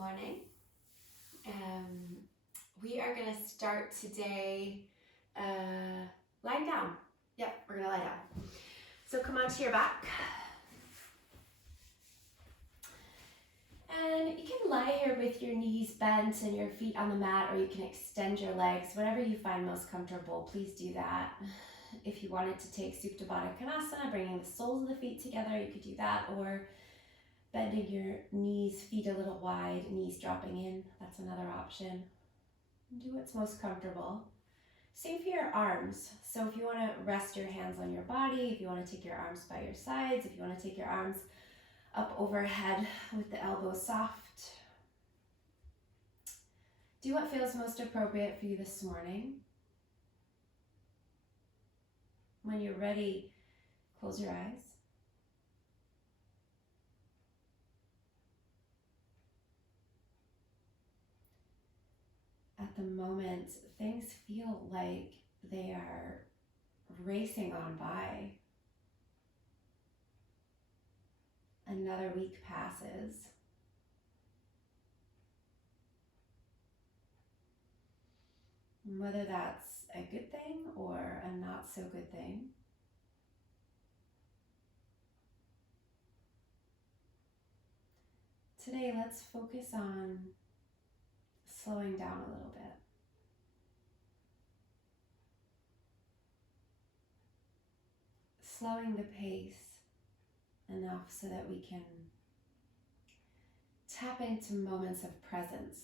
morning. We are going to start today lying down. Yep, we're going to lie down. So come onto your back. And you can lie here with your knees bent and your feet on the mat, or you can extend your legs, whatever you find most comfortable. Please do that. If you wanted to take Supta Baddha Konasana, bringing the soles of the feet together, you could do that, or bending your knees, feet a little wide, knees dropping in. That's another option. Do what's most comfortable. Same for your arms. So if you want to rest your hands on your body, if you want to take your arms by your sides, if you want to take your arms up overhead with the elbows soft. Do what feels most appropriate for you this morning. When you're ready, close your eyes. At the moment, things feel like they are racing on by. Another week passes. Whether that's a good thing or a not so good thing. Today, let's focus on slowing down a little bit. Slowing the pace enough so that we can tap into moments of presence.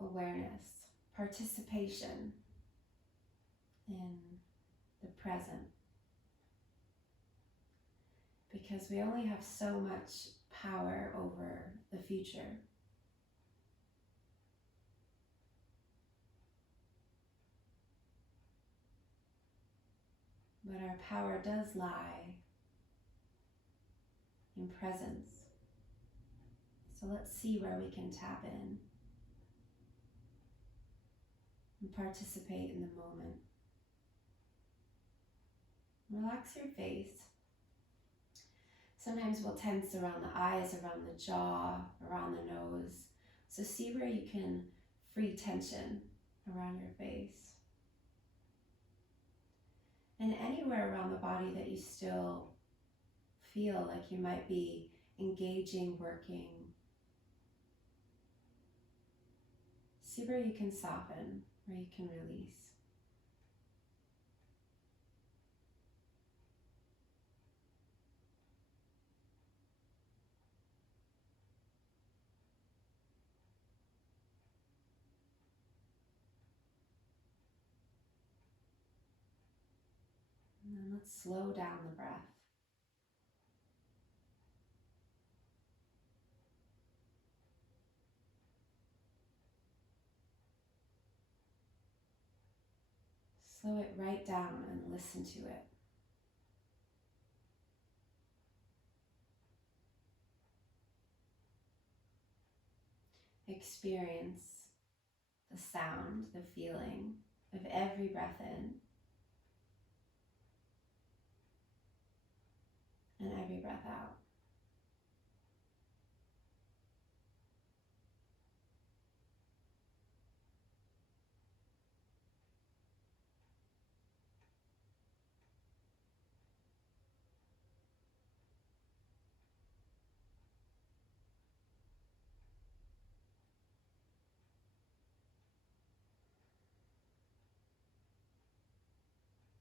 Awareness, participation in the present. Because we only have so much power over the future. But our power does lie in presence. So let's see where we can tap in and participate in the moment. Relax your face. Sometimes we'll tense around the eyes, around the jaw, around the nose. So see where you can free tension around your face. And anywhere around the body that you still feel like you might be engaging, working. See where you can soften, where you can release. And then let's slow down the breath. Slow it right down and listen to it. Experience the sound, the feeling of every breath in and every breath out.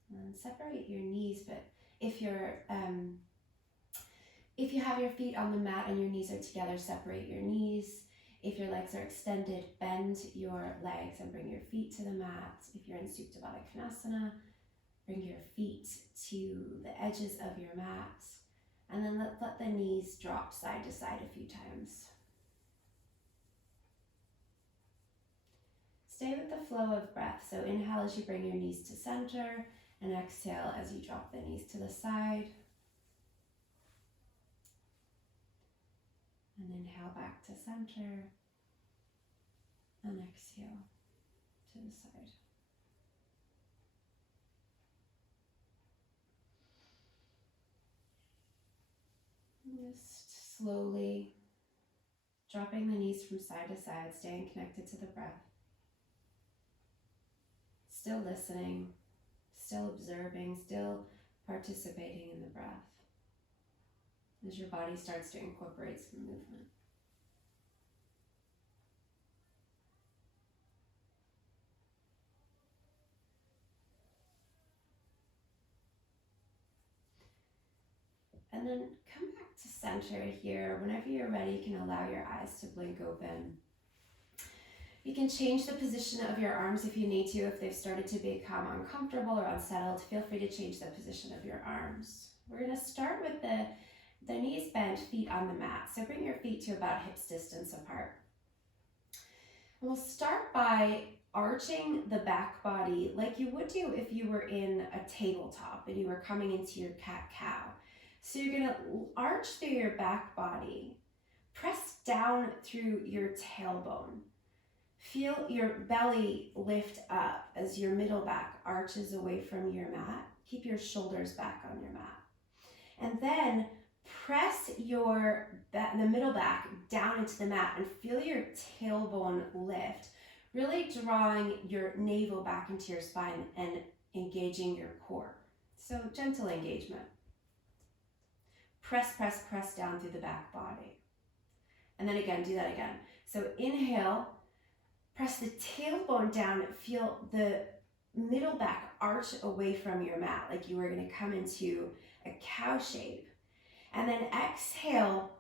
And then separate your knees, but if you have your feet on the mat and your knees are together, separate your knees. If your legs are extended, bend your legs and bring your feet to the mat. If you're in Supta Baddha Konasana, bring your feet to the edges of your mat. And then let the knees drop side to side a few times. Stay with the flow of breath. So inhale as you bring your knees to center, and exhale as you drop the knees to the side. And inhale back to center, and exhale to the side. Slowly dropping the knees from side to side, staying connected to the breath. Still listening, still observing, still participating in the breath as your body starts to incorporate some movement. And then come back to center here. Whenever you're ready, you can allow your eyes to blink open. You can change the position of your arms if you need to. If they've started to become uncomfortable or unsettled, feel free to change the position of your arms. We're going to start with the knees bent, feet on the mat. So bring your feet to about hips distance apart. And we'll start by arching the back body like you would do if you were in a tabletop and you were coming into your cat-cow. So you're going to arch through your back body, press down through your tailbone. Feel your belly lift up as your middle back arches away from your mat. Keep your shoulders back on your mat. And then press the middle back down into the mat and feel your tailbone lift, really drawing your navel back into your spine and engaging your core. So gentle engagement. Press, press, press down through the back body. And then again, do that again. So inhale, press the tailbone down, feel the middle back arch away from your mat like you were going to come into a cow shape. And then exhale,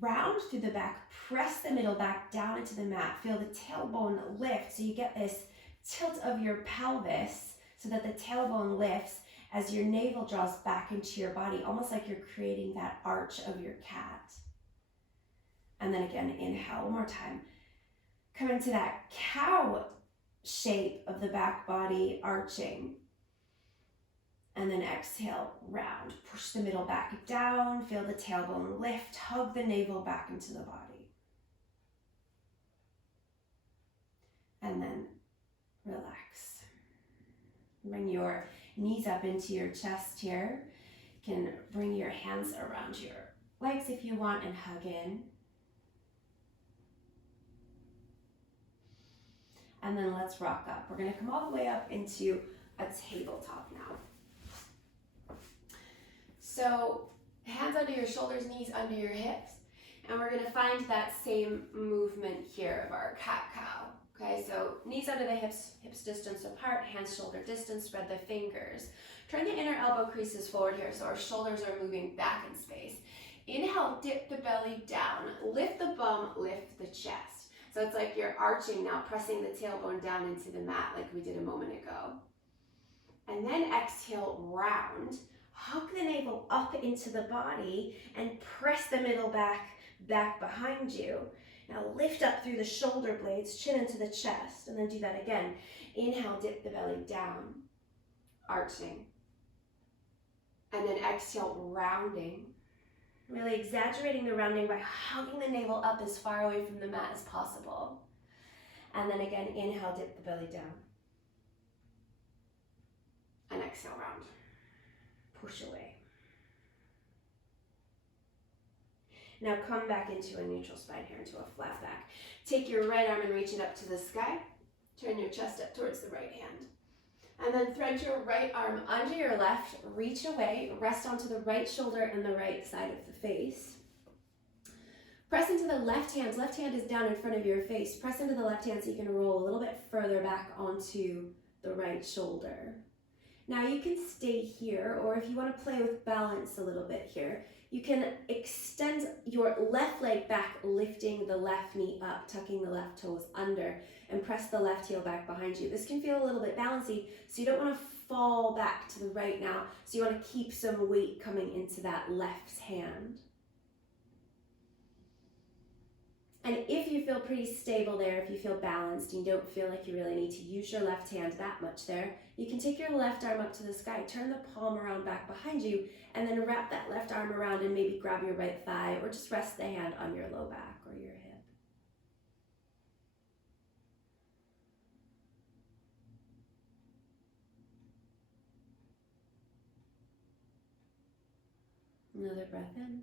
round through the back, press the middle back down into the mat. Feel the tailbone lift so you get this tilt of your pelvis so that the tailbone lifts as your navel draws back into your body, almost like you're creating that arch of your cat. And then again, inhale one more time. Come into that cow shape of the back body arching. And then exhale, round. Push the middle back down, feel the tailbone lift, hug the navel back into the body. And then relax. Bring your knees up into your chest here. You can bring your hands around your legs if you want and hug in. And then let's rock up. We're gonna come all the way up into a tabletop now. So hands under your shoulders, knees under your hips. And we're gonna find that same movement here of our cat-cow. Okay, so knees under the hips, hips distance apart, hands shoulder distance, spread the fingers. Turn the inner elbow creases forward here so our shoulders are moving back in space. Inhale, dip the belly down, lift the bum, lift the chest. So it's like you're arching now, pressing the tailbone down into the mat like we did a moment ago. And then exhale, round. Hug the navel up into the body and press the middle back behind you. Now lift up through the shoulder blades, chin into the chest, and then do that again. Inhale, dip the belly down, arching. And then exhale, rounding. Really exaggerating the rounding by hugging the navel up as far away from the mat as possible. And then again, inhale, dip the belly down. And exhale, round. Push away. Now come back into a neutral spine here, into a flat back. Take your right arm and reach it up to the sky. Turn your chest up towards the right hand. And then thread your right arm under your left, reach away, rest onto the right shoulder and the right side of the face. Press into the left hand is down in front of your face. Press into the left hand so you can roll a little bit further back onto the right shoulder. Now you can stay here, or if you want to play with balance a little bit here, you can extend your left leg back, lifting the left knee up, tucking the left toes under, and press the left heel back behind you. This can feel a little bit bouncy, so you don't want to fall back to the right now. So you want to keep some weight coming into that left hand. And if you feel pretty stable there, if you feel balanced and you don't feel like you really need to use your left hand that much there, you can take your left arm up to the sky, turn the palm around back behind you, and then wrap that left arm around and maybe grab your right thigh or just rest the hand on your low back or your hip. Another breath in.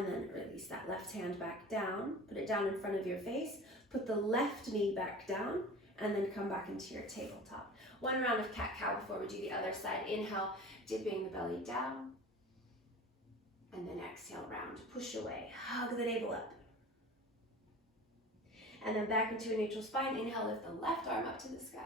And then release that left hand back down. Put it down in front of your face. Put the left knee back down and then come back into your tabletop. One round of cat-cow before we do the other side. Inhale, dipping the belly down. And then exhale, round. Push away. Hug the navel up. And then back into a neutral spine. Inhale, lift the left arm up to the sky.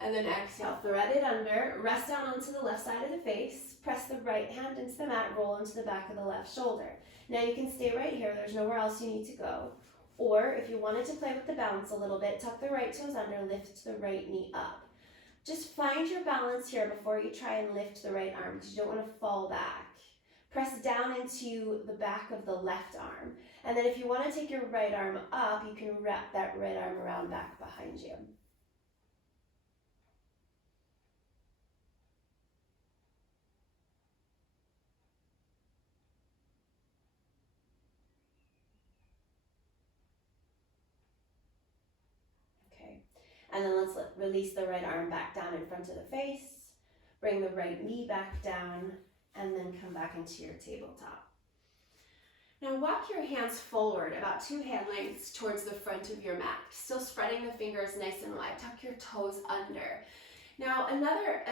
And then exhale, thread it under. Rest down onto the left side of the face. Press the right hand into the mat. Roll into the back of the left shoulder. Now you can stay right here. There's nowhere else you need to go. Or if you wanted to play with the balance a little bit, tuck the right toes under, lift the right knee up. Just find your balance here before you try and lift the right arm because you don't want to fall back. Press down into the back of the left arm. And then if you want to take your right arm up, you can wrap that right arm around back behind you. And then let's release the right arm back down in front of the face. Bring the right knee back down and then come back into your tabletop. Now walk your hands forward about 2 hand lengths towards the front of your mat. Still spreading the fingers nice and wide. Tuck your toes under. Now another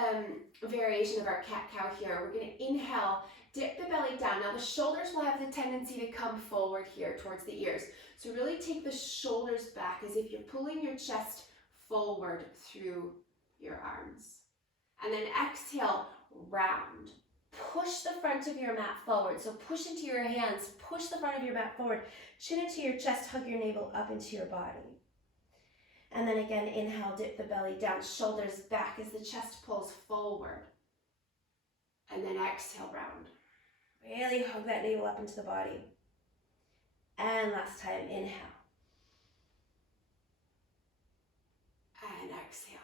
variation of our cat-cow here. We're going to inhale, dip the belly down. Now the shoulders will have the tendency to come forward here towards the ears. So really take the shoulders back as if you're pulling your chest forward through your arms. And then exhale, round. Push the front of your mat forward. So push into your hands, push the front of your mat forward, chin into your chest, hug your navel up into your body. And then again, inhale, dip the belly down, shoulders back as the chest pulls forward. And then exhale, round. Really hug that navel up into the body. And last time, inhale. And exhale.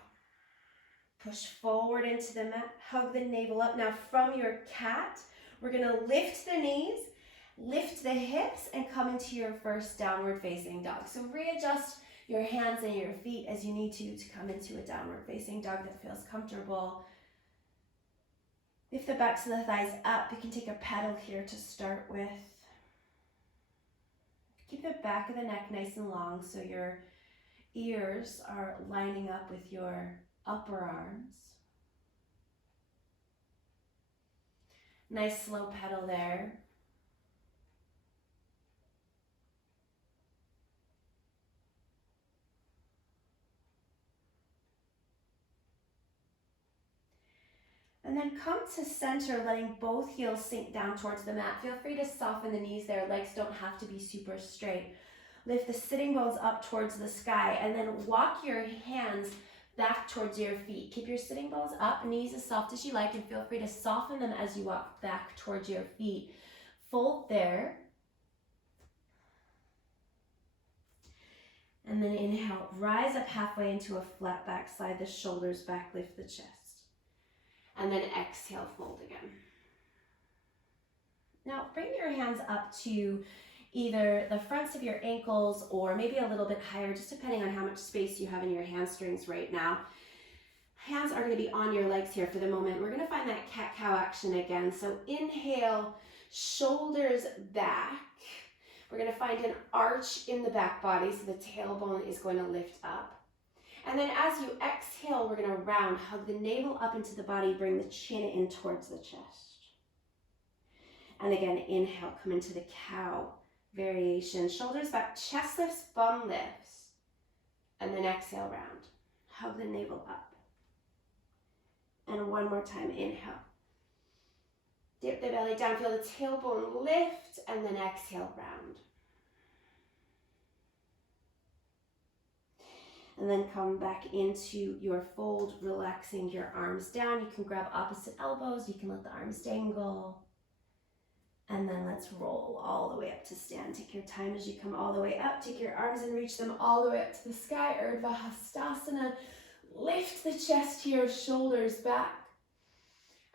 Push forward into the mat, hug the navel up. Now from your cat, we're gonna lift the knees, lift the hips, and come into your first downward facing dog. So readjust your hands and your feet as you need to come into a downward facing dog that feels comfortable. Lift the backs of the thighs up. You can take a pedal here to start with. Keep the back of the neck nice and long so your ears are lining up with your upper arms. Nice slow pedal there. And then come to center, letting both heels sink down towards the mat. Feel free to soften the knees there. Legs don't have to be super straight. Lift the sitting bones up towards the sky and then walk your hands back towards your feet. Keep your sitting bones up, knees as soft as you like, and feel free to soften them as you walk back towards your feet. Fold there. And then inhale, rise up halfway into a flat back, slide the shoulders back, lift the chest. And then exhale, fold again. Now bring your hands up to either the fronts of your ankles or maybe a little bit higher, just depending on how much space you have in your hamstrings right now. Hands are going to be on your legs here for the moment. We're going to find that cat-cow action again. So inhale, shoulders back. We're going to find an arch in the back body, so the tailbone is going to lift up. And then as you exhale, we're going to round, hug the navel up into the body, bring the chin in towards the chest. And again, inhale, come into the cow variation. Shoulders back, chest lifts, bum lifts. And then exhale, round. Hug the navel up. And one more time, inhale. Dip the belly down, feel the tailbone lift, and then exhale, round. And then come back into your fold, relaxing your arms down. You can grab opposite elbows, you can let the arms dangle. And then let's roll all the way up to stand. Take your time as you come all the way up. Take your arms and reach them all the way up to the sky. Urdhva Hastasana. Lift the chest here, shoulders back.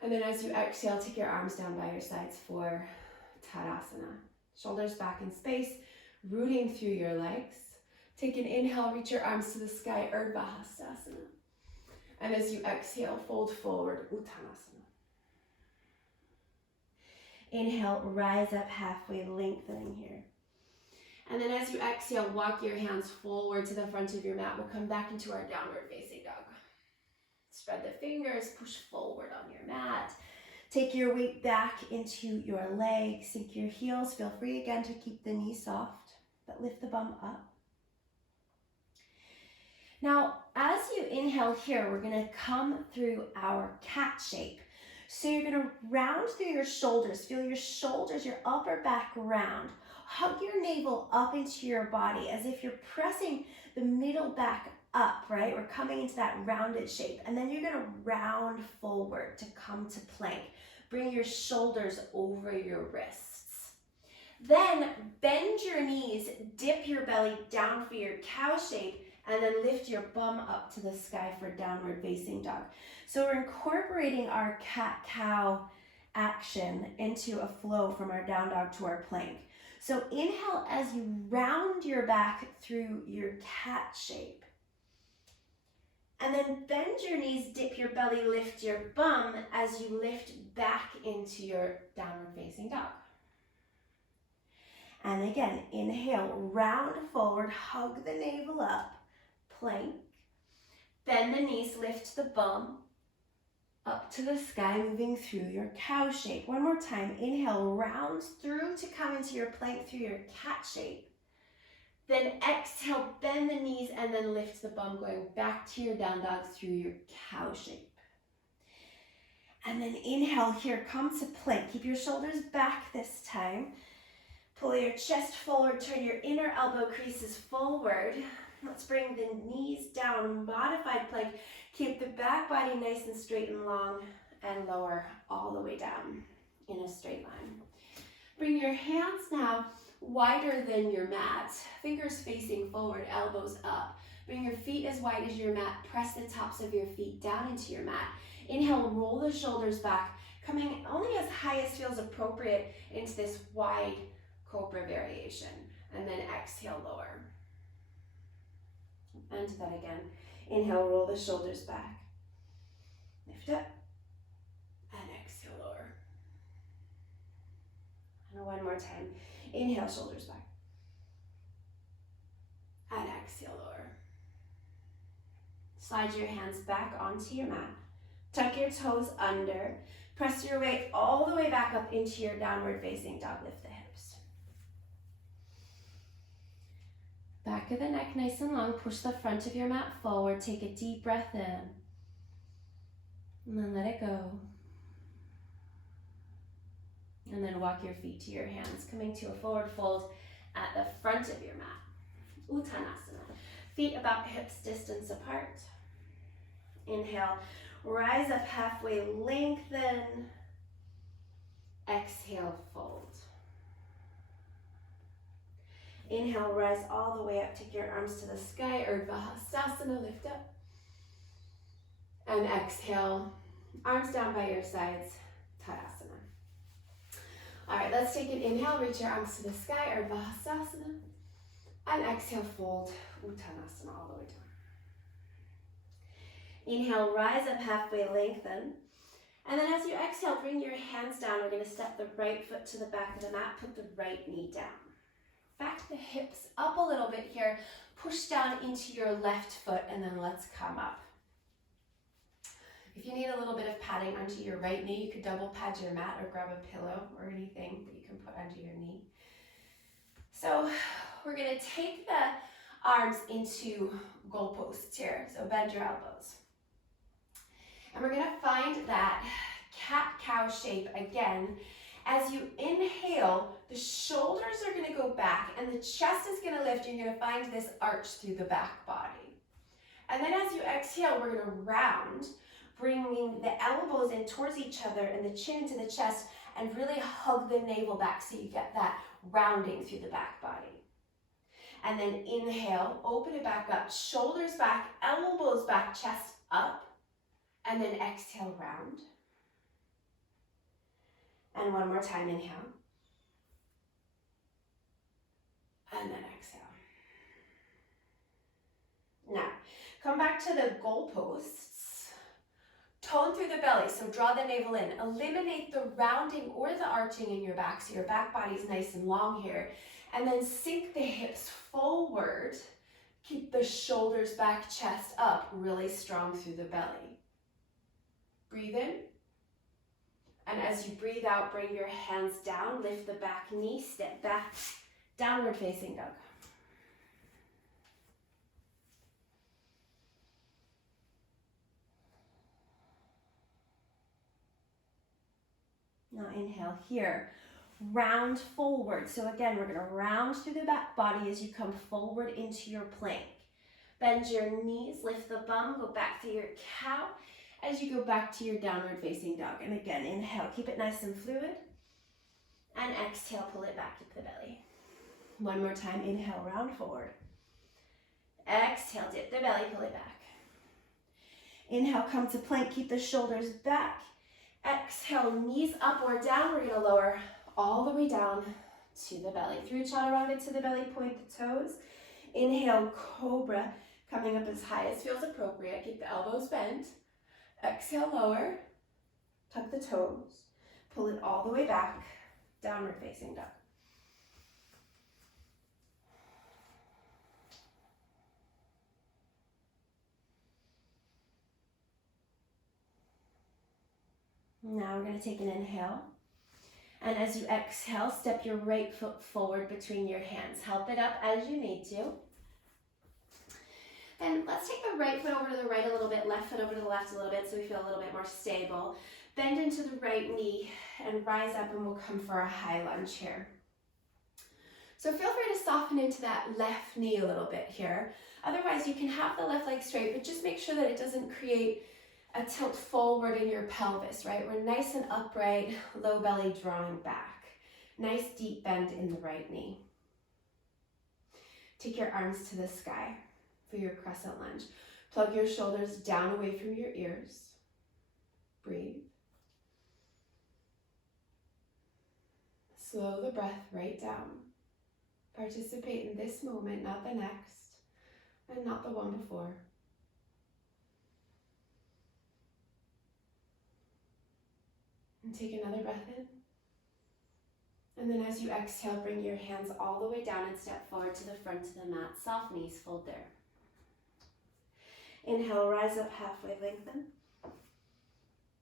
And then as you exhale, take your arms down by your sides for Tadasana. Shoulders back in space, rooting through your legs. Take an inhale, reach your arms to the sky, Urdhva Hastasana. And as you exhale, fold forward, Uttanasana. Inhale, rise up halfway, lengthening here. And then as you exhale, walk your hands forward to the front of your mat. We'll come back into our downward facing dog. Spread the fingers, push forward on your mat. Take your weight back into your legs, sink your heels. Feel free again to keep the knees soft, but lift the bum up. Now, as you inhale here, we're gonna come through our cat shape. So you're gonna round through your shoulders. Feel your shoulders, your upper back round. Hug your navel up into your body as if you're pressing the middle back up, right? We're coming into that rounded shape. And then you're gonna round forward to come to plank. Bring your shoulders over your wrists. Then bend your knees, dip your belly down for your cow shape, and then lift your bum up to the sky for downward facing dog. So we're incorporating our cat-cow action into a flow from our down dog to our plank. So inhale as you round your back through your cat shape. And then bend your knees, dip your belly, lift your bum as you lift back into your downward facing dog. And again, inhale, round forward, hug the navel up, plank. Bend the knees, lift the bum up to the sky, moving through your cow shape. One more time, inhale, round through to come into your plank through your cat shape. Then exhale, bend the knees and then lift the bum, going back to your down dog through your cow shape. And then inhale here, come to plank. Keep your shoulders back this time. Pull your chest forward, turn your inner elbow creases forward. Let's bring the knees down, modified plank. Keep the back body nice and straight and long, and lower all the way down in a straight line. Bring your hands now wider than your mat. Fingers facing forward, elbows up. Bring your feet as wide as your mat. Press the tops of your feet down into your mat. Inhale, roll the shoulders back, coming only as high as feels appropriate into this wide cobra variation. And then exhale, lower. And do that again. Inhale, roll the shoulders back. Lift up. And exhale, lower. And one more time. Inhale, shoulders back. And exhale, lower. Slide your hands back onto your mat. Tuck your toes under. Press your weight all the way back up into your downward facing dog. Lift the hips. Back of the neck nice and long. Push the front of your mat forward. Take a deep breath in. And then let it go. And then walk your feet to your hands, coming to a forward fold at the front of your mat. Uttanasana. Feet about hips distance apart. Inhale, rise up halfway, lengthen. Exhale, fold. Inhale, rise all the way up, take your arms to the sky, Urdhva Hastasana, lift up. And exhale, arms down by your sides, Tadasana. All right, let's take an inhale, reach your arms to the sky, Urdhva Hastasana. And exhale, fold, Uttanasana, all the way down. Inhale, rise up halfway, lengthen. And then as you exhale, bring your hands down. We're gonna step the right foot to the back of the mat, put the right knee down. Back the hips up a little bit here. Push down into your left foot and then let's come up. If you need a little bit of padding under your right knee, you could double pad your mat or grab a pillow or anything that you can put under your knee. So we're gonna take the arms into goalposts here. So bend your elbows. And we're gonna find that cat-cow shape again. As you inhale, the shoulders are gonna go back and the chest is gonna lift. You're gonna find this arch through the back body. And then as you exhale, we're gonna round, bringing the elbows in towards each other and the chin into the chest and really hug the navel back so you get that rounding through the back body. And then inhale, open it back up, shoulders back, elbows back, chest up, and then exhale, round. And one more time, inhale. And then exhale. Now, come back to the goalposts. tone through the belly, so draw the navel in. Eliminate the rounding or the arching in your back, so your back body is nice and long here. And then sink the hips forward. Keep the shoulders back, chest up, really strong through the belly. Breathe in. And as you breathe out, bring your hands down, lift the back knee, step back, downward facing dog. Now inhale here, round forward. So again, we're gonna round through the back body as you come forward into your plank. Bend your knees, lift the bum, go back through your cow as you go back to your downward facing dog. And again, inhale, keep it nice and fluid. And exhale, pull it back to the belly. One more time, inhale, round forward. Exhale, dip the belly, pull it back. Inhale, come to plank, keep the shoulders back. Exhale, knees up or down. We're gonna lower all the way down to the belly. Through chaturanga to the belly, point the toes. Inhale, cobra, coming up as high as feels appropriate. Keep the elbows bent. Exhale, lower, tuck the toes, pull it all the way back, downward facing dog. Now we're going to take an inhale. And as you exhale, step your right foot forward between your hands. Help it up as you need to. And let's take the right foot over to the right a little bit, left foot over to the left a little bit so we feel a little bit more stable. Bend into the right knee and rise up, and we'll come for a high lunge here. So feel free to soften into that left knee a little bit here. Otherwise, you can have the left leg straight, but just make sure that it doesn't create a tilt forward in your pelvis, right? We're nice and upright, low belly drawing back. Nice deep bend in the right knee. Take your arms to the sky for your crescent lunge. Plug your shoulders down away from your ears. Breathe. Slow the breath right down. Participate in this moment, not the next, and not the one before. And take another breath in. And then as you exhale, bring your hands all the way down and step forward to the front of the mat. Soft knees, fold there. Inhale, rise up halfway, lengthen.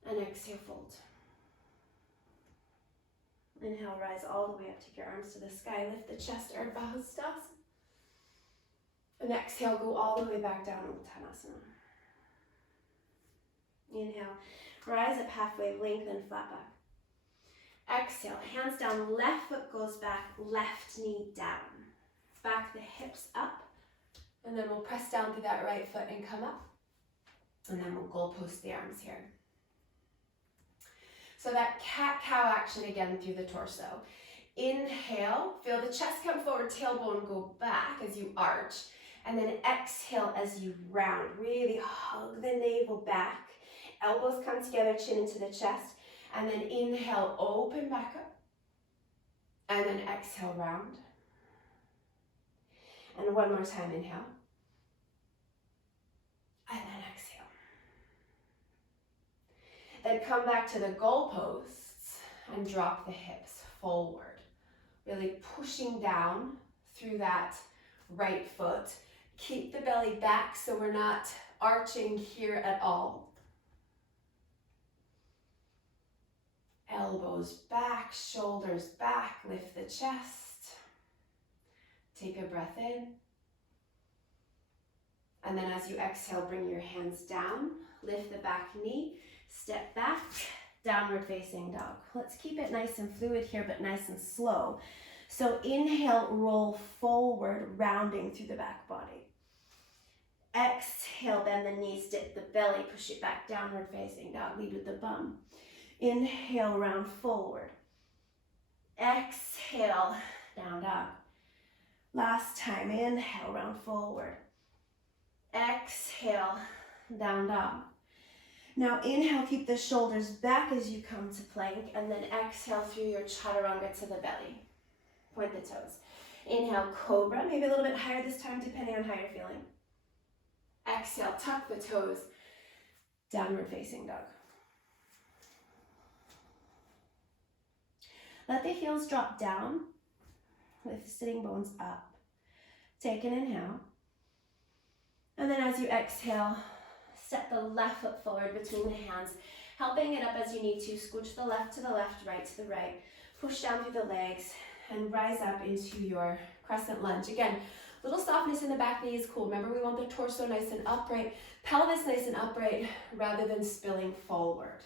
And exhale, fold. Inhale, rise all the way up, take your arms to the sky, lift the chest, Ardha Hastasana. And exhale, go all the way back down, Uttanasana. Inhale, rise up halfway, lengthen, flat back. Exhale, hands down, left foot goes back, left knee down. Back the hips up, and then we'll press down through that right foot and come up. And then we'll goalpost the arms here. So that cat-cow action again through the torso. Inhale, feel the chest come forward, tailbone go back as you arch. And then exhale as you round. Really hug the navel back. Elbows come together, chin into the chest. And then inhale, open back up. And then exhale, round. And one more time, inhale. And then exhale. Then come back to the goalposts and drop the hips forward. Really pushing down through that right foot. Keep the belly back so we're not arching here at all. Elbows back, shoulders back, lift the chest. Take a breath in. And then as you exhale, bring your hands down, lift the back knee, step back, downward facing dog. Let's keep it nice and fluid here, but nice and slow. So inhale, roll forward, rounding through the back body. Exhale, bend the knees, dip the belly, push it back, downward facing dog, lead with the bum. Inhale, round forward. Exhale, down dog. Last time, inhale, round forward. Exhale, down dog. Now inhale, keep the shoulders back as you come to plank, and then exhale through your chaturanga to the belly. Point the toes. Inhale, cobra, maybe a little bit higher this time depending on how you're feeling. Exhale, tuck the toes, downward facing dog. Let the heels drop down with the sitting bones up. Take an inhale. And then as you exhale, step the left foot forward between the hands, helping it up as you need to. Scooch the left to the left, right to the right. Push down through the legs and rise up into your crescent lunge. Again, little softness in the back knee is cool. Remember, we want the torso nice and upright, pelvis nice and upright, rather than spilling forward.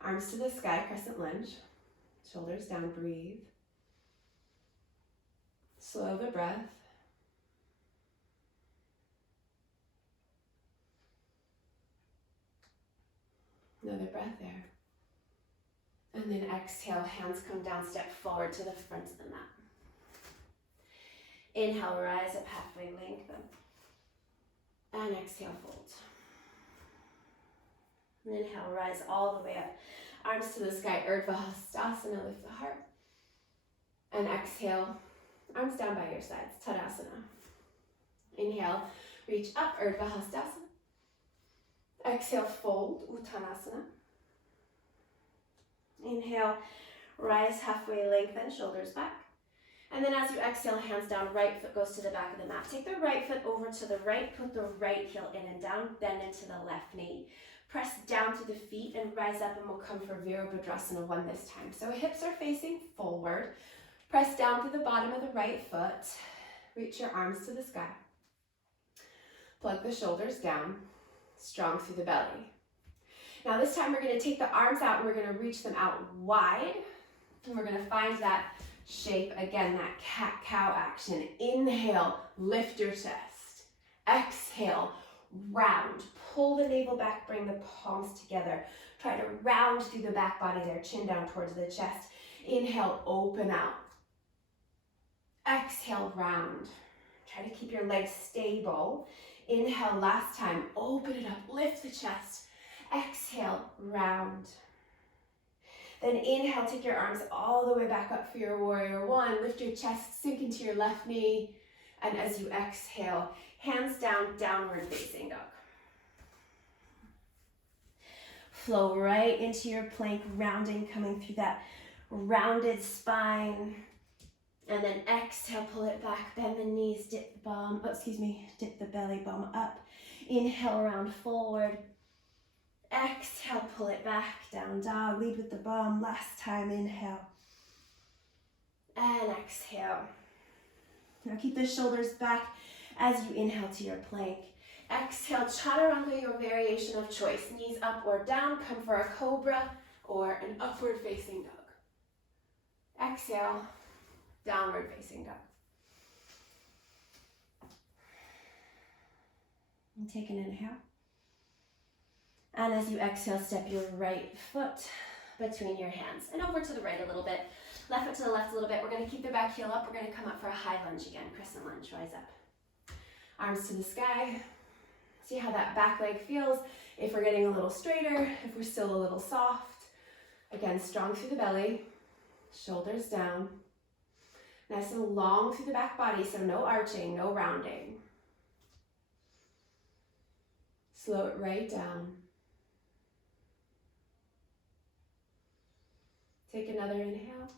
Arms to the sky, crescent lunge. Shoulders down, breathe. Slow the breath. Another breath there. And then exhale, hands come down, step forward to the front of the mat. Inhale, rise up halfway, lengthen. And exhale, fold. And inhale, rise all the way up. Arms to the sky, Urdhva Hastasana, lift the heart. And exhale, arms down by your sides, Tadasana. Inhale, reach up, Urdhva Hastasana. Exhale, fold, Uttanasana. Inhale, rise halfway, lengthen, shoulders back. And then as you exhale, hands down, right foot goes to the back of the mat. Take the right foot over to the right, put the right heel in and down, bend into the left knee. Press down through the feet and rise up, and we'll come for Virabhadrasana 1 this time. So hips are facing forward. Press down through the bottom of the right foot. Reach your arms to the sky. Plug the shoulders down, strong through the belly. Now this time we're going to take the arms out and we're going to reach them out wide. And we're going to find that shape, again, that cat-cow action. Inhale, lift your chest. Exhale, round. Pull the navel back, bring the palms together. Try to round through the back body there, chin down towards the chest. Inhale, open out. Exhale, round. Try to keep your legs stable. Inhale, last time, open it up, lift the chest. Exhale, round. Then inhale, take your arms all the way back up for your warrior 1. Lift your chest, sink into your left knee. And as you exhale, hands down, downward facing dog. Flow right into your plank, rounding, coming through that rounded spine. And then exhale, pull it back, bend the knees, dip the bum, dip the belly bum up. Inhale, round forward. Exhale, pull it back, down dog, lead with the bum. Last time, inhale. And exhale. Now keep the shoulders back as you inhale to your plank. Exhale, chaturanga, your variation of choice. Knees up or down, come for a cobra or an upward facing dog. Exhale, downward facing dog. And take an inhale. And as you exhale, step your right foot between your hands and over to the right a little bit. Left foot to the left a little bit. We're going to keep the back heel up. We're going to come up for a high lunge again. Crescent lunge, rise up. Arms to the sky. See how that back leg feels. If we're getting a little straighter, if we're still a little soft. Again, strong through the belly. Shoulders down. Nice and long through the back body, so no arching, no rounding. Slow it right down. Take another inhale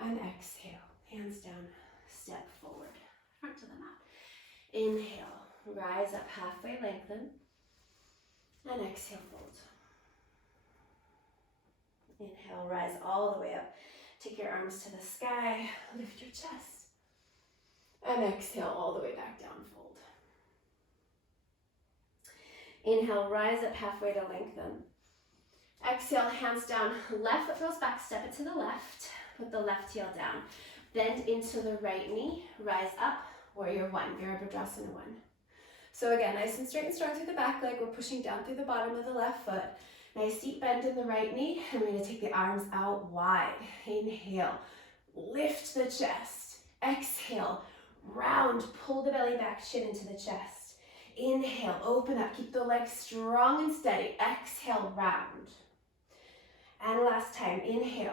and exhale. Hands down, step forward, front to the mat. Inhale, rise up halfway, lengthen, and exhale, fold. Inhale, rise all the way up. Take your arms to the sky, lift your chest, and exhale all the way back down, fold. Inhale, rise up halfway to lengthen. Exhale, hands down, left foot goes back, step it to the left, put the left heel down. Bend into the right knee, rise up, warrior 1, Virabhadrasana 1. So again, nice and straight and strong through the back leg, we're pushing down through the bottom of the left foot. Nice deep bend in the right knee, and we're gonna take the arms out wide. Inhale, lift the chest. Exhale, round, pull the belly back, chin into the chest. Inhale, open up, keep the legs strong and steady. Exhale, round. And last time, inhale.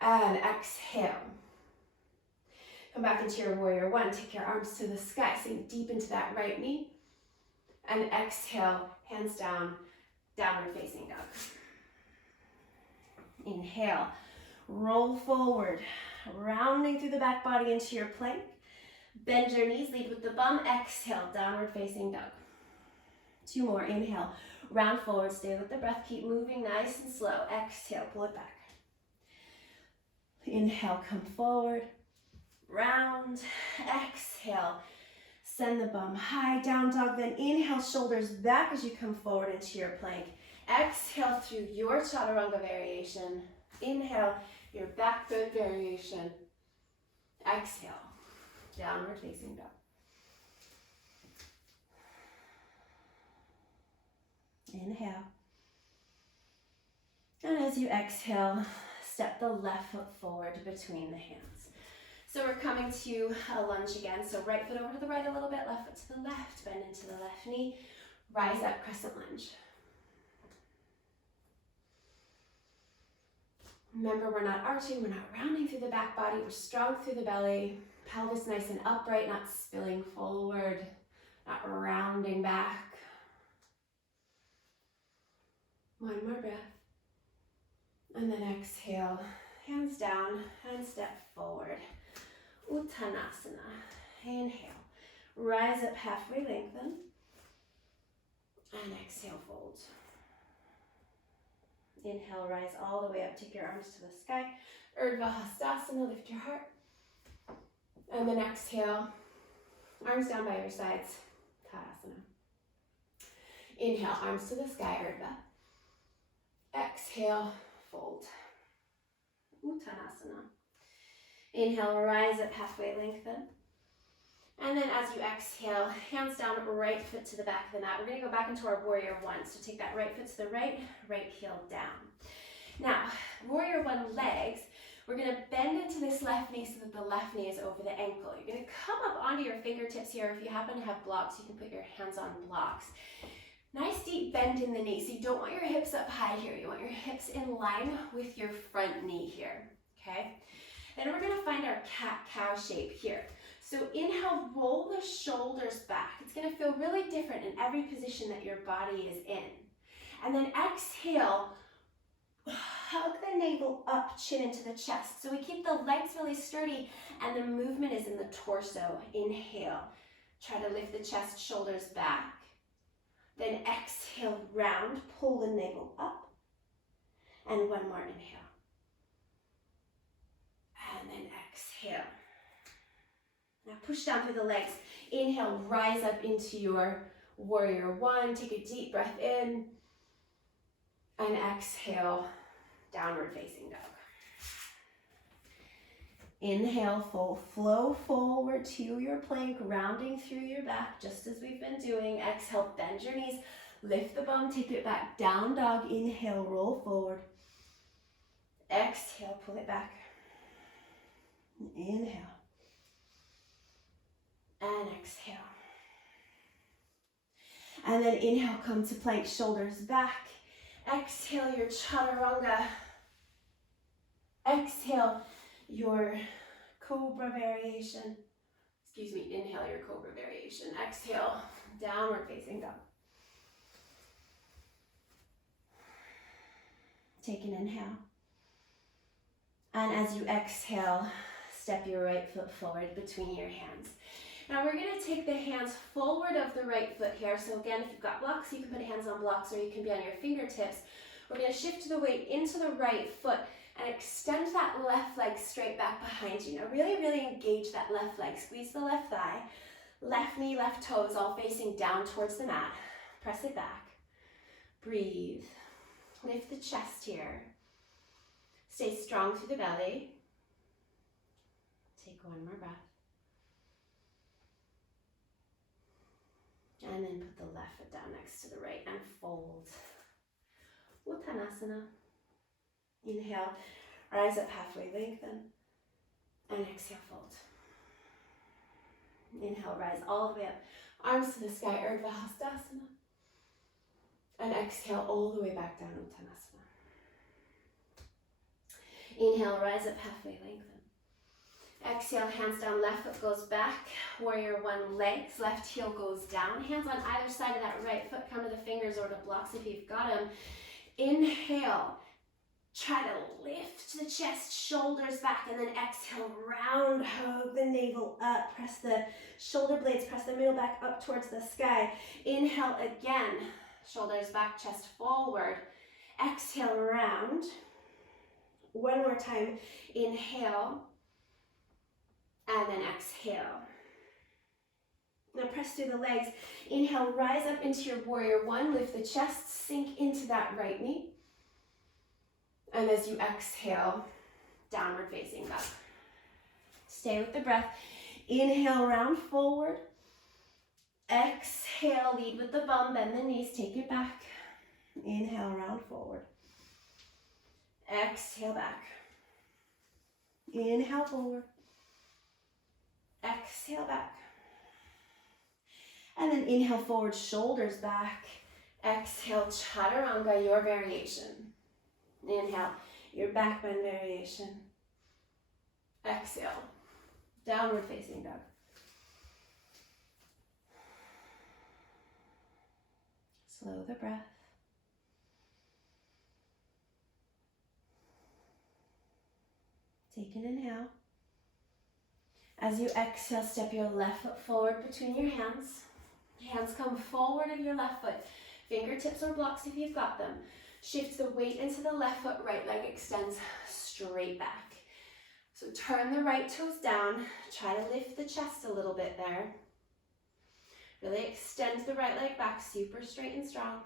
And exhale. Come back into your warrior 1. Take your arms to the sky. Sink deep into that right knee. And exhale, hands down, downward facing dog. Inhale, roll forward, rounding through the back body into your plank. Bend your knees, lead with the bum. Exhale, downward facing dog. 2 more, inhale, round forward, stay with the breath, keep moving nice and slow. Exhale, pull it back. Inhale, come forward, round, exhale, send the bum high, down dog, then inhale, shoulders back as you come forward into your plank. Exhale through your chaturanga variation. Inhale, your back bend variation. Exhale, downward facing dog. Inhale. And as you exhale, step the left foot forward between the hands. So we're coming to a lunge again. So right foot over to the right a little bit, left foot to the left, bend into the left knee, rise up, crescent lunge. Remember, we're not arching, we're not rounding through the back body, we're strong through the belly, pelvis nice and upright, not spilling forward, not rounding back. One more breath. And then exhale, hands down, and step forward. Uttanasana. Inhale, rise up halfway, lengthen. And exhale, fold. Inhale, rise all the way up, take your arms to the sky. Urdhva Hastasana, lift your heart. And then exhale, arms down by your sides, Tadasana. Inhale, arms to the sky, Urdhva. Exhale, fold. Uttanasana. Inhale, rise up halfway, lengthen. And then as you exhale, hands down, right foot to the back of the mat. We're going to go back into our warrior one. So take that right foot to the right heel down. Now, warrior one legs, we're going to bend into this left knee so that the left knee is over the ankle. You're going to come up onto your fingertips here. If you happen to have blocks, you can put your hands on blocks. Nice deep bend in the knee. So you don't want your hips up high here. You want your hips in line with your front knee here, okay? Then we're going to find our cat-cow shape here. So inhale, roll the shoulders back. It's going to feel really different in every position that your body is in. And then exhale, hug the navel up, chin into the chest. So we keep the legs really sturdy and the movement is in the torso. Inhale, try to lift the chest, shoulders back. Then exhale, round, pull the navel up. And one more inhale. And then exhale. Now push down through the legs. Inhale, rise up into your warrior one. Take a deep breath in. And exhale, downward facing dog. Inhale, flow forward to your plank, rounding through your back, just as we've been doing. Exhale, bend your knees, lift the bum, take it back, down dog. Inhale, roll forward. Exhale, pull it back. Inhale. And exhale. And then inhale, come to plank, shoulders back. Exhale your chaturanga. Exhale your cobra variation. Excuse me, inhale your cobra variation. Exhale, downward facing dog. Take an inhale. And as you exhale, step your right foot forward between your hands. Now we're going to take the hands forward of the right foot here. So again, if you've got blocks, you can put hands on blocks or you can be on your fingertips. We're going to shift the weight into the right foot and extend that left leg straight back behind you. Now really, really engage that left leg. Squeeze the left thigh, left knee, left toes, all facing down towards the mat. Press it back. Breathe. Lift the chest here. Stay strong through the belly. Take one more breath. And then put the left foot down next to the right and fold. Uttanasana. Inhale, rise up halfway, lengthen. And exhale, fold. Inhale, rise all the way up. Arms to the sky, Urdhva Hastasana. And exhale all the way back down, Uttanasana. Inhale, rise up halfway, lengthen. Exhale, hands down, left foot goes back. Warrior one, legs, left heel goes down. Hands on either side of that right foot. Come to the fingers or to blocks if you've got them. Inhale, Try to lift the chest, shoulders back, and then exhale, round hug the navel up. Press the shoulder blades, press the middle back up towards the sky. Inhale again, shoulders back, chest forward. Exhale, round. One more time, inhale, and then exhale. Now press through the legs. Inhale, rise up into your warrior one. Lift the chest, sink into that right knee. And as you exhale, downward facing dog. Stay with the breath. Inhale, round forward. Exhale, lead with the bum, bend the knees, take it back. Inhale, round forward. Exhale, back. Inhale, forward. Exhale, back. And then inhale, forward, shoulders back. Exhale, chaturanga, your variation. Inhale, your back bend variation. Exhale, downward facing dog. Slow the breath. Take an inhale. As you exhale, step your left foot forward between your hands. Hands come forward of your left foot. Fingertips or blocks if you've got them. Shift the weight into the left foot, right leg extends straight back. So turn the right toes down. Try to lift the chest a little bit there. Really extend the right leg back, super straight and strong.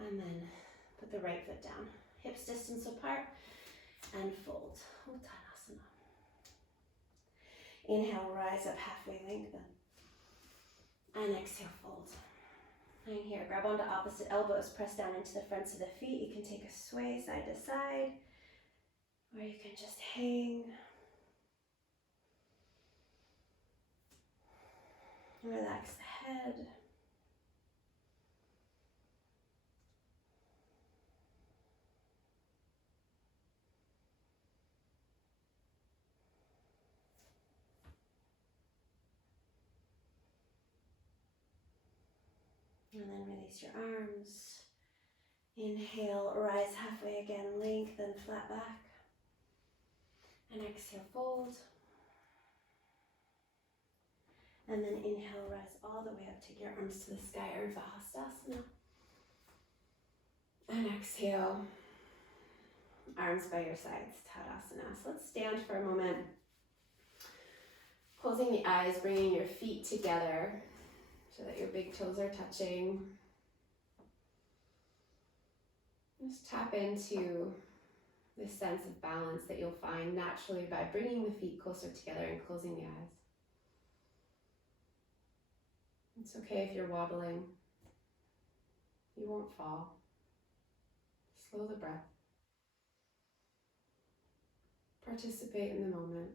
And then put the right foot down. Hips distance apart and fold. Uttanasana. Inhale, rise up, halfway lengthen. And exhale, fold. And here, grab onto opposite elbows, press down into the fronts of the feet. You can take a sway side to side, or you can just hang. Relax the head. And then release your arms. Inhale, rise halfway again, lengthen, flat back. And exhale, fold. And then inhale, rise all the way up, take your arms to the sky, Urdhva Hastasana. And exhale, arms by your sides, Tadasana. So let's stand for a moment. Closing the eyes, bringing your feet together so that your big toes are touching. Just tap into this sense of balance that you'll find naturally by bringing the feet closer together and closing the eyes. It's okay if you're wobbling. You won't fall. Slow the breath. Participate in the moment.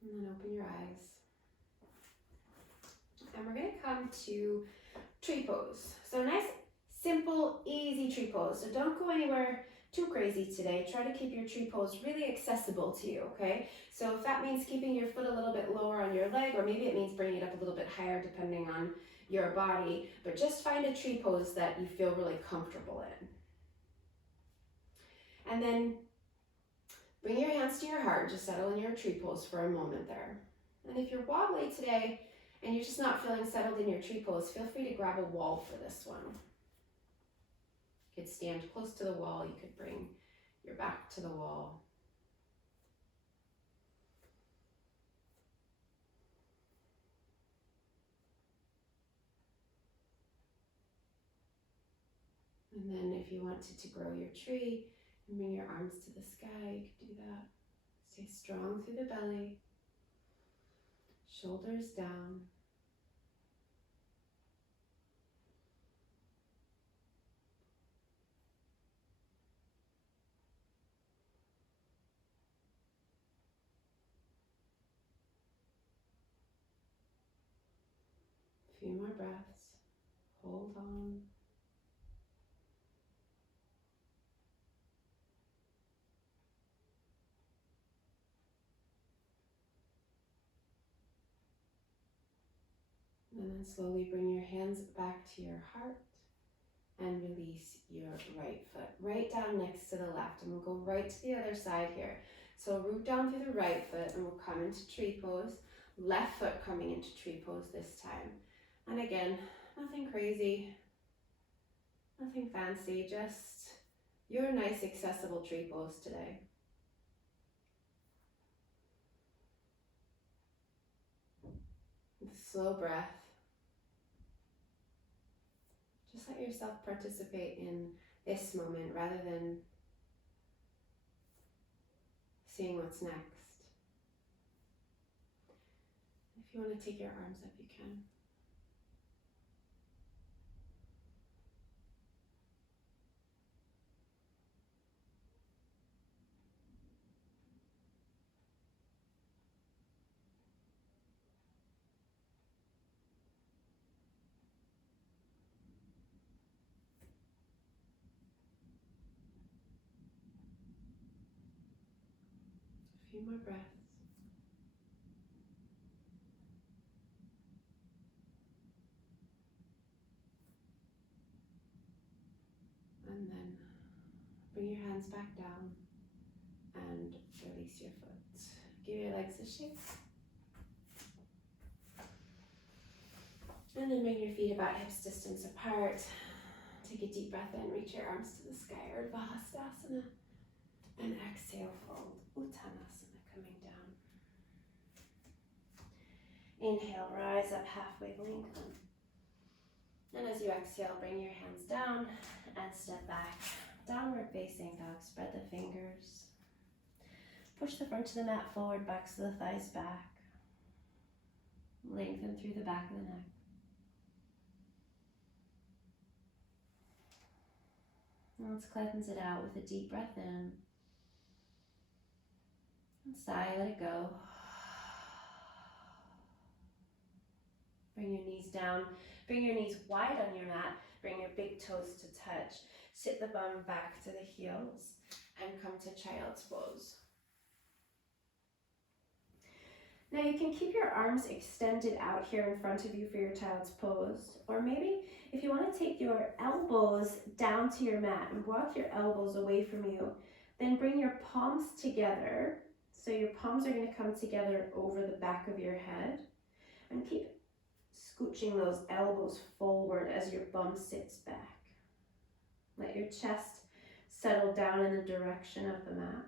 And then open your eyes. And we're going to come to tree pose. So nice, simple, easy tree pose. So don't go anywhere too crazy today. Try to keep your tree pose really accessible to you, okay? So if that means keeping your foot a little bit lower on your leg, or maybe it means bringing it up a little bit higher depending on your body, but just find a tree pose that you feel really comfortable in. And then bring your hands to your heart, just settle in your tree pose for a moment there. And if you're wobbly today and you're just not feeling settled in your tree pose, feel free to grab a wall for this one. You could stand close to the wall, you could bring your back to the wall. And then if you wanted to grow your tree and bring your arms to the sky, you could do that. Stay strong through the belly, shoulders down. A few more breaths. Hold on. And then slowly bring your hands back to your heart and release your right foot right down next to the left. And we'll go right to the other side here. So root down through the right foot and we'll come into tree pose. Left foot coming into tree pose this time. And again, nothing crazy, nothing fancy, just your nice accessible tree pose today. With slow breath. Just let yourself participate in this moment rather than seeing what's next. If you want to take your arms up, you can. A few more breaths. And then bring your hands back down and release your foot. Give your legs a shake. And then bring your feet about hips distance apart. Take a deep breath in, reach your arms to the sky, Urdhva Hastasana. And exhale, fold Uttanasana, coming down. Inhale, rise up, halfway lengthen. And as you exhale, bring your hands down and step back. Downward facing dog, spread the fingers. Push the front of the mat forward, backs of the thighs back. Lengthen through the back of the neck. And let's cleanse it out with a deep breath in. And sigh, let it go. Bring your knees down. Bring your knees wide on your mat. Bring your big toes to touch. Sit the bum back to the heels and come to child's pose. Now you can keep your arms extended out here in front of you for your child's pose. Or maybe if you want to take your elbows down to your mat and walk your elbows away from you, then bring your palms together. So your palms are going to come together over the back of your head. And keep scooching those elbows forward as your bum sits back. Let your chest settle down in the direction of the mat.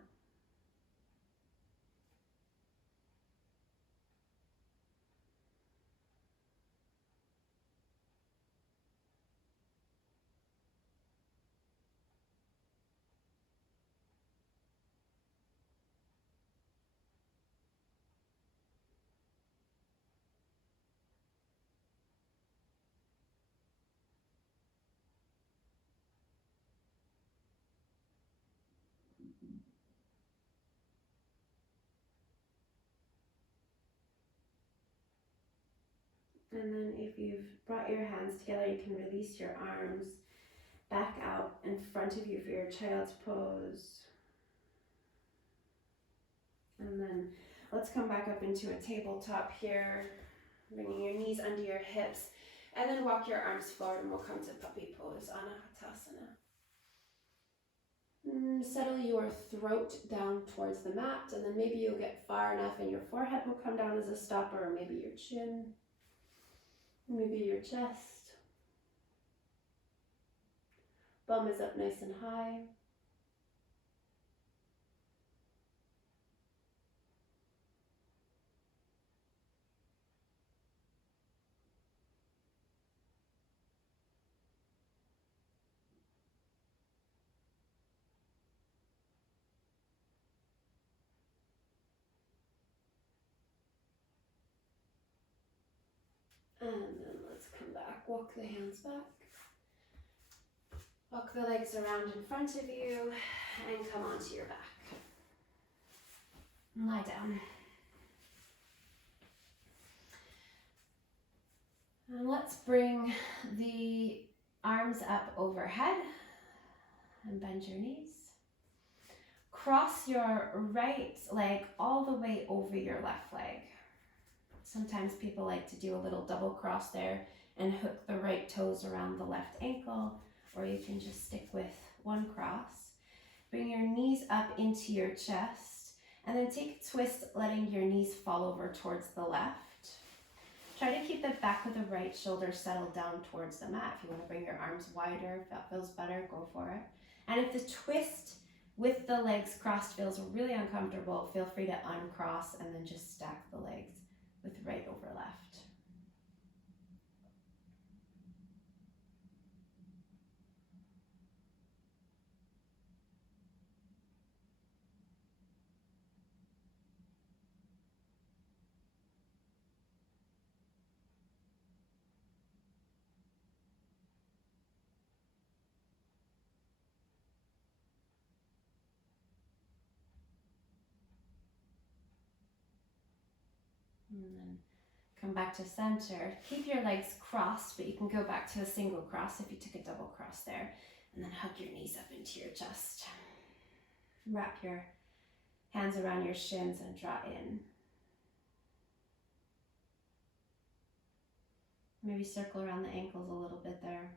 And then if you've brought your hands together, you can release your arms back out in front of you for your child's pose. And then let's come back up into a tabletop here, bringing your knees under your hips, and then walk your arms forward and we'll come to puppy pose, Anahatasana. Settle your throat down towards the mat, and then maybe you'll get far enough and your forehead will come down as a stopper, or maybe your chin. Maybe your chest. Bum is up nice and high. And then let's come back, walk the hands back. Walk the legs around in front of you and come onto your back. Lie down. And let's bring the arms up overhead and bend your knees. Cross your right leg all the way over your left leg. Sometimes people like to do a little double cross there and hook the right toes around the left ankle, or you can just stick with one cross. Bring your knees up into your chest, and then take a twist, letting your knees fall over towards the left. Try to keep the back of the right shoulder settled down towards the mat. If you want to bring your arms wider, if that feels better, go for it. And if the twist with the legs crossed feels really uncomfortable, feel free to uncross and then just stack the legs with right over left. And then come back to center. Keep your legs crossed, but you can go back to a single cross if you took a double cross there. And then hug your knees up into your chest. Wrap your hands around your shins and draw in. Maybe circle around the ankles a little bit there.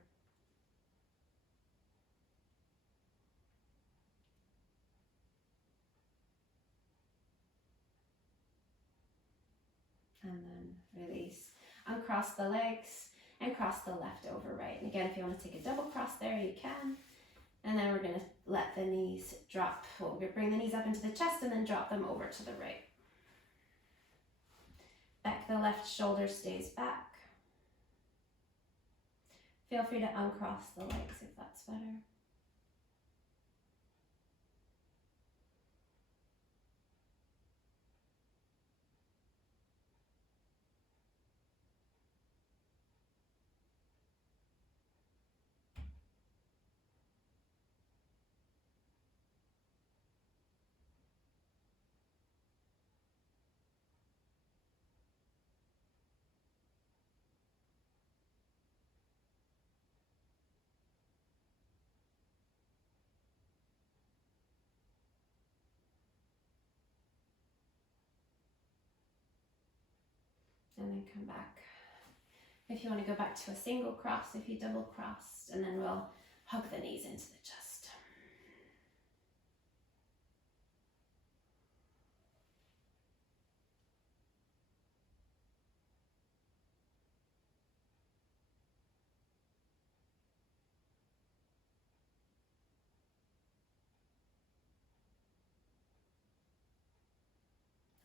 And then release. Uncross the legs and cross the left over right. And again, if you want to take a double cross there, you can. And then we're going to let the knees drop. Well, we're going to bring the knees up into the chest and then drop them over to the right. Back the left shoulder stays back. Feel free to uncross the legs if that's better. And then come back. If you want to go back to a single cross, if you double crossed, and then we'll hug the knees into the chest.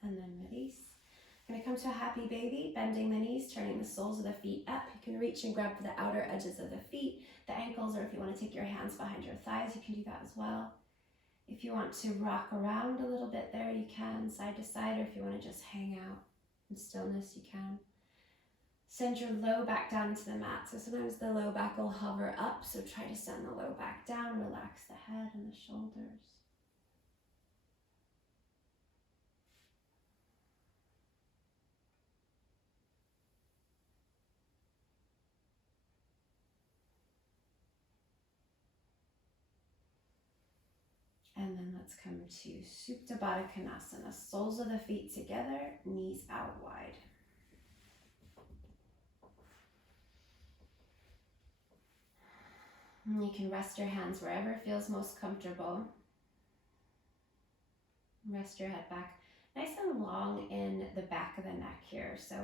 And then release. Going to come to a happy baby, bending the knees, turning the soles of the feet up. You can reach and grab the outer edges of the feet, the ankles, or if you want to take your hands behind your thighs, you can do that as well. If you want to rock around a little bit there, you can, side to side, or if you want to just hang out in stillness, you can. Send your low back down into the mat. So sometimes the low back will hover up, so try to send the low back down, relax the head and the shoulders. And then let's come to Supta Baddha Konasana. Soles of the feet together, knees out wide. And you can rest your hands wherever feels most comfortable. Rest your head back nice and long in the back of the neck here. So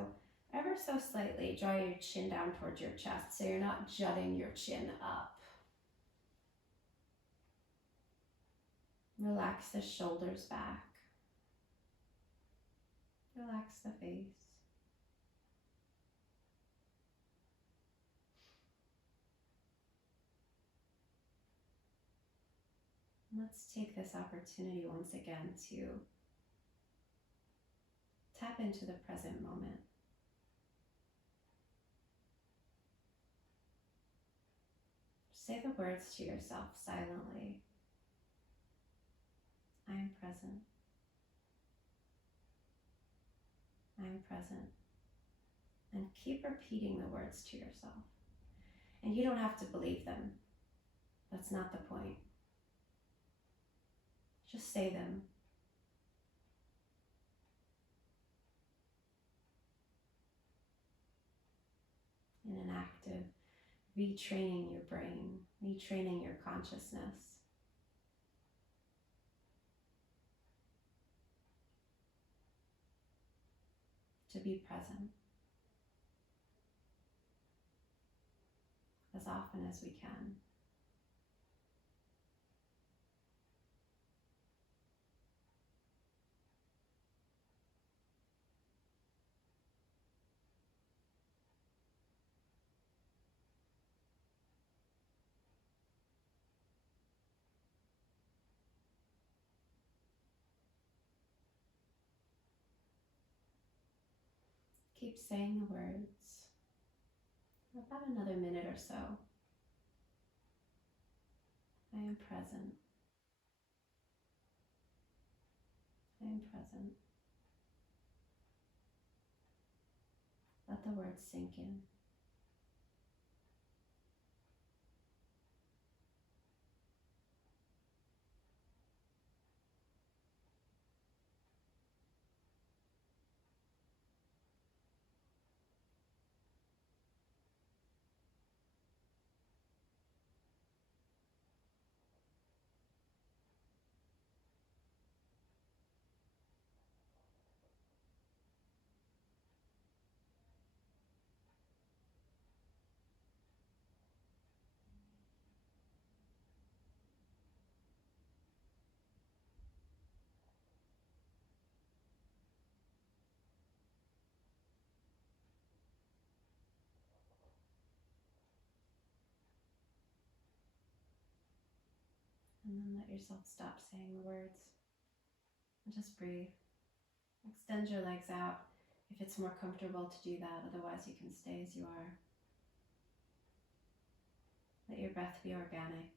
ever so slightly draw your chin down towards your chest so you're not jutting your chin up. Relax the shoulders back. Relax the face. Let's take this opportunity once again to tap into the present moment. Say the words to yourself silently. I am present. I am present. And keep repeating the words to yourself. And you don't have to believe them. That's not the point. Just say them. In an act of retraining your brain, retraining your consciousness. To be present as often as we can. Keep saying the words for about another minute or so. I am present. I am present. Let the words sink in. And then let yourself stop saying the words. And just breathe. Extend your legs out if it's more comfortable to do that. Otherwise, you can stay as you are. Let your breath be organic,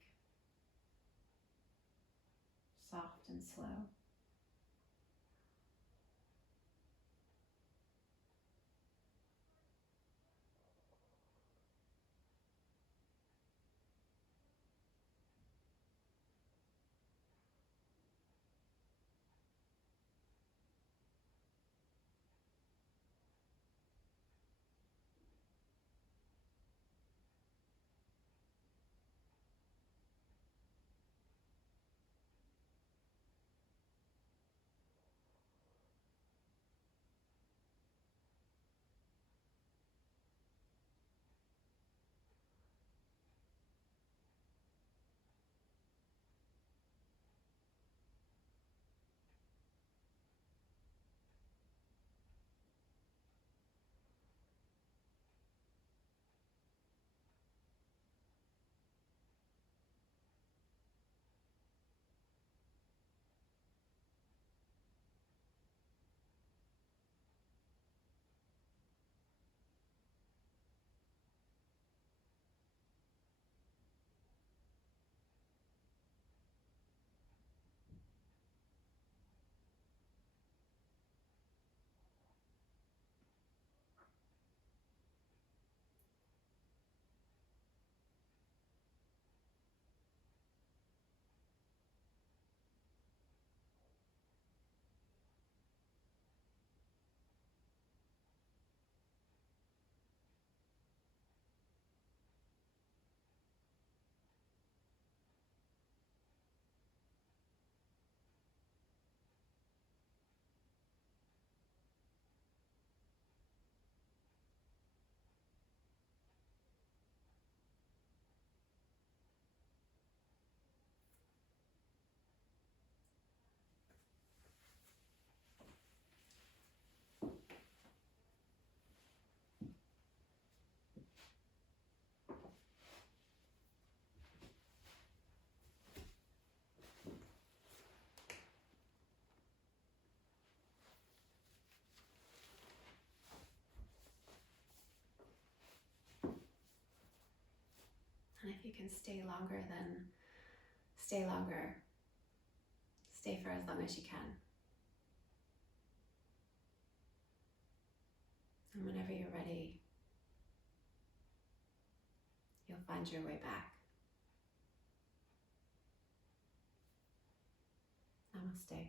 soft and slow. And if you can stay longer, then stay longer. Stay for as long as you can. And whenever you're ready, find your way back. Namaste.